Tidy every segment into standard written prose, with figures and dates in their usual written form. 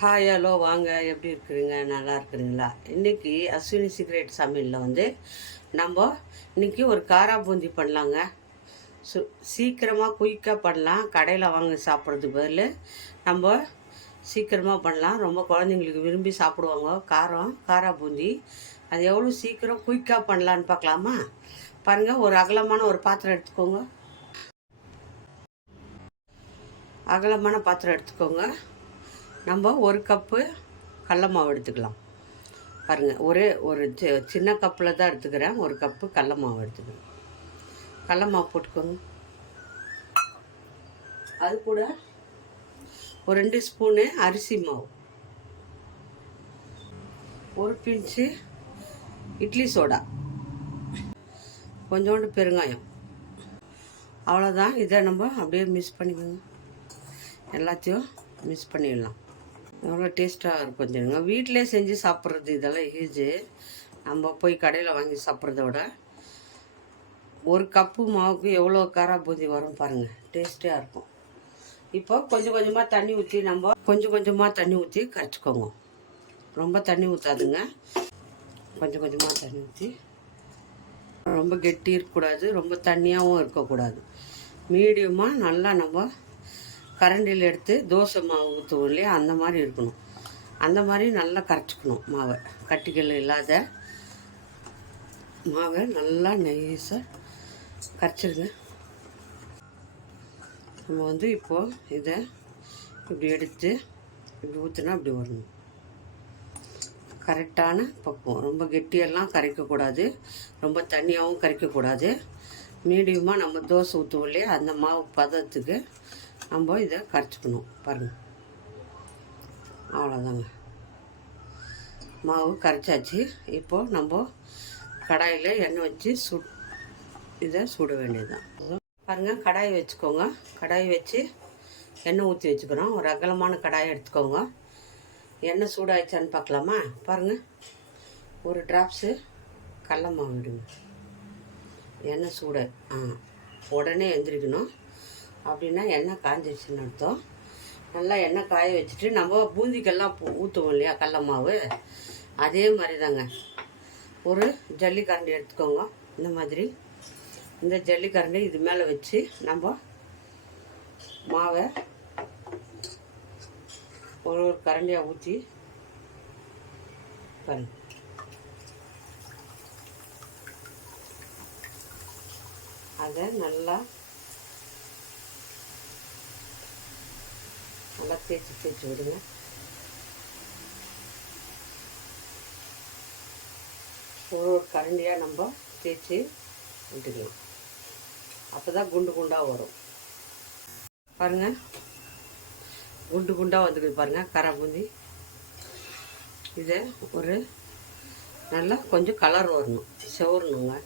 Hi hello வாங்க, எப்படி இருக்கிறீங்க? நல்லா இருக்கிறீங்களா? இன்றைக்கி அஸ்வினி சீக்ரெட் சமையலில் நம்ம இன்றைக்கி ஒரு காரா பூந்தி பண்ணலாங்க. சீக்கிரமாக குயிக்காக பண்ணலாம். கடையில் வாங்கி சாப்பிட்றதுக்கு பதில் நம்ம சீக்கிரமாக பண்ணலாம். ரொம்ப குழந்தைங்களுக்கு விரும்பி சாப்பிடுவாங்க காரா பூந்தி. அது எவ்வளோ சீக்கிரம் குயிக்காக பண்ணலான்னு பார்க்கலாமா? பாருங்கள், ஒரு அகலமான ஒரு பாத்திரம் எடுத்துக்கோங்க. அகலமான பாத்திரம் எடுத்துக்கோங்க. நம்ம ஒரு கப்பு கடல மாவு எடுத்துக்கலாம். பாருங்கள், ஒரு சின்ன கப்பில் தான் எடுத்துக்கிறேன். ஒரு கப்பு கடல மாவு எடுத்துக்கிறேன். கடல மாவு போட்டுக்கோங்க. அது கூட ஒரு 2 ஸ்பூனு அரிசி மாவு, ஒரு பிஞ்சு இட்லி சோடா, கொஞ்சோண்டு பெருங்காயம். அவ்வளோதான். இதை நம்ம அப்படியே மிக்ஸ் பண்ணிக்கோங்க. எல்லாத்தையும் மிக்ஸ் பண்ணிடலாம். எவ்வளோ டேஸ்ட்டாக இருக்கும் தெரியுங்க. வீட்டிலே செஞ்சு சாப்பிட்றது இதெல்லாம் ஈஸி. நம்ம போய் கடையில் வாங்கி சாப்பிட்றத விட ஒரு கப்பு மாவுக்கு எவ்வளோ காரா பூந்தி வரும் பாருங்கள். டேஸ்ட்டாக இருக்கும். இப்போ கொஞ்சம் கொஞ்சமாக தண்ணி ஊற்றி கரைச்சிக்கோங்க. ரொம்ப தண்ணி ஊற்றாதுங்க. கொஞ்சம் கொஞ்சமாக தண்ணி ஊற்றி, ரொம்ப கெட்டி இருக்கக்கூடாது, ரொம்ப தண்ணியாகவும் இருக்கக்கூடாது. மீடியமாக நல்லா நம்ம கரண்டியில் எடுத்து தோசை மாவு ஊற்றுவோம் இல்லையா, அந்த மாதிரி இருக்கணும். அந்த மாதிரி நல்லா கரைச்சிக்கணும் மாவை. கட்டிகள் இல்லாத மாவை நல்லா நைஸாக கரைச்சிருங்க. நம்ம இப்போது இதை இப்படி எடுத்து இப்படி ஊற்றினா இப்படி வரணும். கரெக்டான பக்குவம். ரொம்ப கெட்டியெல்லாம் கரைக்கக்கூடாது, ரொம்ப தண்ணியாகவும் கரைக்கக்கூடாது. மீடியமாக நம்ம தோசை ஊற்றுவோம் இல்லையா, அந்த மாவு பதத்துக்கு நம்ம இதை கரைச்சிக்கணும். பாருங்கள், அவ்வளோதாங்க. மாவு கரைச்சாச்சு. இப்போது நம்ம கடாயில் எண்ணெய் வச்சு இதை சுட வேண்டியதுதான். பாருங்கள், கடாயை வச்சுக்கோங்க. கடாயை வச்சு எண்ணெய் ஊற்றி வச்சுக்கிறோம். ஒரு அகலமான கடாயை எடுத்துக்கோங்க. எண்ணெய் சூடாகிடுச்சான்னு பார்க்கலாமா? பாருங்கள், ஒரு ட்ராப்ஸு கடல மாவு விடுங்க. எண்ணெய் உடனே எந்திரிக்கணும். அப்படின்னா எண்ணெய் காஞ்சிடுச்சுன்னு அர்த்தம். நல்லா எண்ணெய் காய வச்சுட்டு நம்ம பூந்திக்கெல்லாம் ஊற்றுவோம் இல்லையா கடல மாவு, அதே மாதிரி தாங்க. ஒரு ஜல்லிக்கரண்டி எடுத்துக்கோங்க. இந்த மாதிரி இந்த ஜல்லிக்கரண்டி இது மேலே வச்சு நம்ம மாவை ஒரு கரண்டியாக ஊற்றி பாருங்க. அதை நல்லா தேய்ச்சி விடுங்க. ஒரு கரண்டியாக நம்ம தேய்ச்சி விட்டுக்கலாம். அப்போ தான் குண்டு குண்டாக வரும். பாருங்கள், குண்டு குண்டாக வந்துக்குது பாருங்கள் காரா பூந்தி. இதை ஒரு நல்லா கொஞ்சம் கலர் வரணும், செவரணுங்க.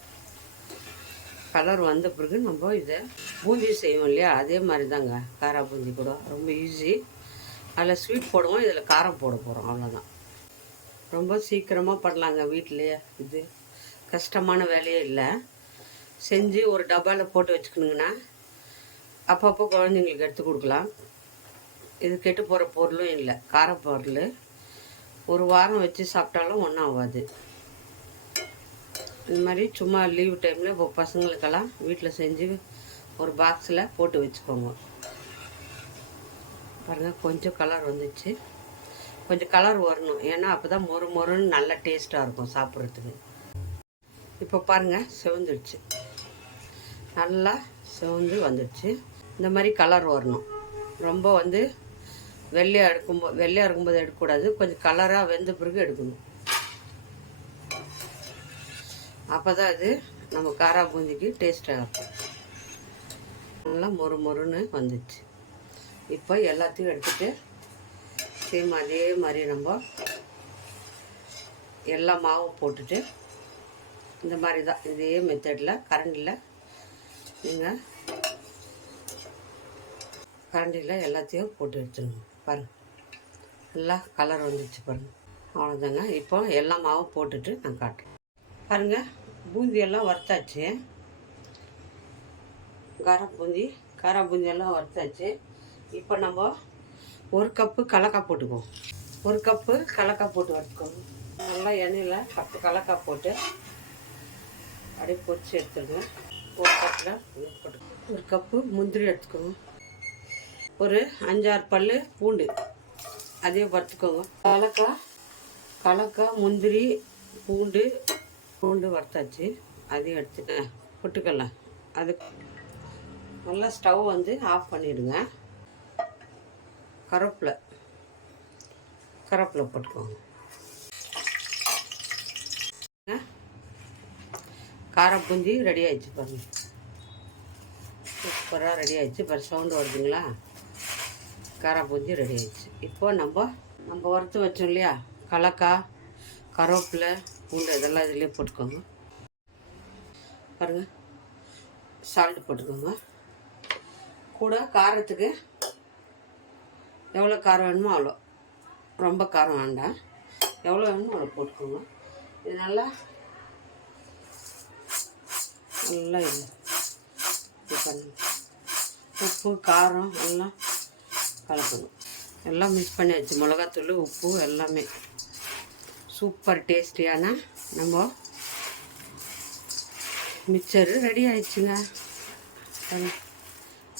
கலர் வந்த பிறகு நம்ம இதை பூந்தி செய்வோம் இல்லையா, அதே மாதிரி தாங்க காரா பூந்தி கூட. ரொம்ப ஈஸி. அதில் ஸ்வீட் போடுவோம், இதில் காரம் போட போகிறோம், அவ்வளோதான். ரொம்ப சீக்கிரமாக பண்ணலாங்க வீட்டிலையே. இது கஷ்டமான வேலையே இல்லை. செஞ்சு ஒரு டப்பாவில் போட்டு வச்சுக்கணுங்கன்னா அப்பப்போ குழந்தைங்களுக்கு எடுத்து கொடுக்கலாம். இது கெட்டு போகிற பொருளும் இல்லை. காரப்பொருள் ஒரு வாரம் வச்சு சாப்பிட்டாலும் ஒன்றும் ஆகாது. இந்த மாதிரி சும்மா லீவ் டைமில் இப்போ பசங்களுக்கெல்லாம் வீட்டில் செஞ்சு ஒரு பாக்ஸில் போட்டு வச்சுக்கோங்க. பாருங்கள், கொஞ்சம் கலர் வந்துச்சு. கொஞ்சம் கலர் வரணும், ஏன்னா அப்போ தான் மொறுன்னு நல்ல டேஸ்ட்டாக இருக்கும் சாப்பிட்றதுக்கு. இப்போ பாருங்கள், செவந்துடுச்சு. நல்லா செவந்து வந்துடுச்சு. இந்த மாதிரி கலர் வரணும். ரொம்ப வெள்ளையாக இருக்கும்போது எடுக்கக்கூடாது. கொஞ்சம் கலராக வெந்த பிறகு எடுக்கணும். அப்போ தான் அது நம்ம காரா பூந்திக்கு டேஸ்ட்டாக இருக்கும். நல்லா மொறுன்னு வந்துச்சு. இப்போ எல்லாத்தையும் எடுத்துகிட்டு சேம் அதே மாதிரி நம்ம எல்லா மாவும் போட்டுட்டு இந்த மாதிரி தான் இதே மெத்தடில் கரண்டியில் எல்லாத்தையும் போட்டு எடுத்துடணும். பாருங்கள், நல்லா கலர் வந்துச்சு பாருங்கள். அவ்வளோதாங்க. இப்போ எல்லா மாவும் போட்டுட்டு நான் காட்டுறேன். பாருங்கள், பூந்தியெல்லாம் வறுத்தாச்சு. காரா பூந்தியெல்லாம் வறுத்தாச்சு. இப்போ நம்ம ஒரு கப்பு கடலக்காய் போட்டுக்குவோம். 1 கப்பு கடலக்காய் போட்டு வறுத்துக்கோங்க. நல்லா எண்ணெயில் கப்பு கடலக்காய் போட்டு அப்படியே பொரிச்சு எடுத்துடுங்க. 1 கப்பில் போட்டு 1 கப்பு முந்திரி எடுத்துக்கோங்க. ஒரு 5-6 பல் பூண்டு அதையும் வறுத்துக்கோங்க. கடலக்காய் முந்திரி பூண்டு வறுத்தாச்சு, அதையும் எடுத்துக்க பொட்டுக்கடலை. அது நல்லா ஸ்டவ் வந்து ஆஃப் பண்ணிவிடுங்க. கருவேப்பிலை போட்டுக்கோங்க. கார பூந்தி ரெடி ஆயிடுச்சு பாருங்கள். சூப்பராக ரெடி ஆயிடுச்சு பாரு, சவுண்டு வருதுங்களா? கார பூந்தி ரெடி ஆயிடுச்சு. இப்போ நம்ம வறுத்து வச்சோம் இல்லையா, கடலக்காய் கருவேப்பிலை பூண்டு இதெல்லாம் இதிலே போட்டுக்கோங்க. பாருங்கள், சால்ட்டு போட்டுக்கோங்க. கூட காரத்துக்கு எவ்வளோ காரம் வேணுமோ அவ்வளோ, ரொம்ப காரம் வேண்டாம், எவ்வளோ வேணுமோ அவ்வளோ போட்டுக்கோங்க. இது நல்லா இது பண்ணுங்க. உப்பு காரம் எல்லாம் கலக்கணும். எல்லாம் மிக்ஸ் பண்ணியாச்சு, மிளகாத்தூள் உப்பு எல்லாமே. சூப்பர் டேஸ்டியான நம்ம மிக்சரு ரெடி ஆயிடுச்சுங்க.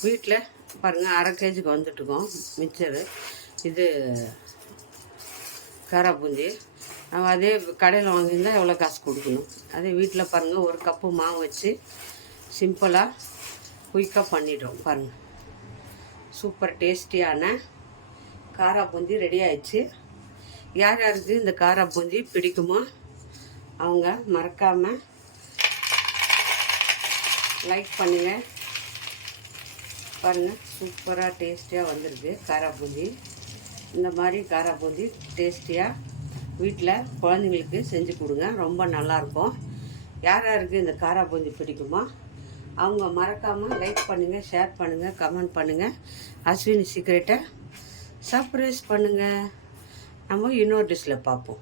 வீட்டில் பாருங்கள், 1/2 கேஜிக்கு வந்துட்டுருக்கோம் மிக்சரு. இது கார பூந்தி நம்ம அதே கடையில் வாங்கியிருந்தால் எவ்வளோ காசு கொடுக்கணும். அதே வீட்டில் பாருங்கள், 1 கப்பு மாவு வச்சு சிம்பிளாக குயிக்காக பண்ணிட்டோம். பாருங்கள், சூப்பர் டேஸ்டியான காரா பூந்தி ரெடி ஆயிடுச்சு. யார் யாருக்கு இந்த காரா பூந்தி பிடிக்குமோ அவங்க மறக்காமல் லைக் பண்ணுங்கள். பாருங்கள், சூப்பராக டேஸ்டியாக வந்திருக்கு காரா பூந்தி. இந்த மாதிரி காரா பூந்தி டேஸ்டியாக வீட்டில் குழந்தைங்களுக்கு செஞ்சு கொடுங்க, ரொம்ப நல்லாயிருக்கும். யார் யாருக்கு இந்த காரா பூந்தி பிடிக்குமோ அவங்க மறக்காமல் லைக் பண்ணுங்கள், ஷேர் பண்ணுங்கள், கமெண்ட் பண்ணுங்கள். அஸ்வினி சீக்ரெட்டை சர்ப்ரைஸ் பண்ணுங்கள். நம்ம இன்னொரு டிஷ்ஷில் பார்ப்போம்.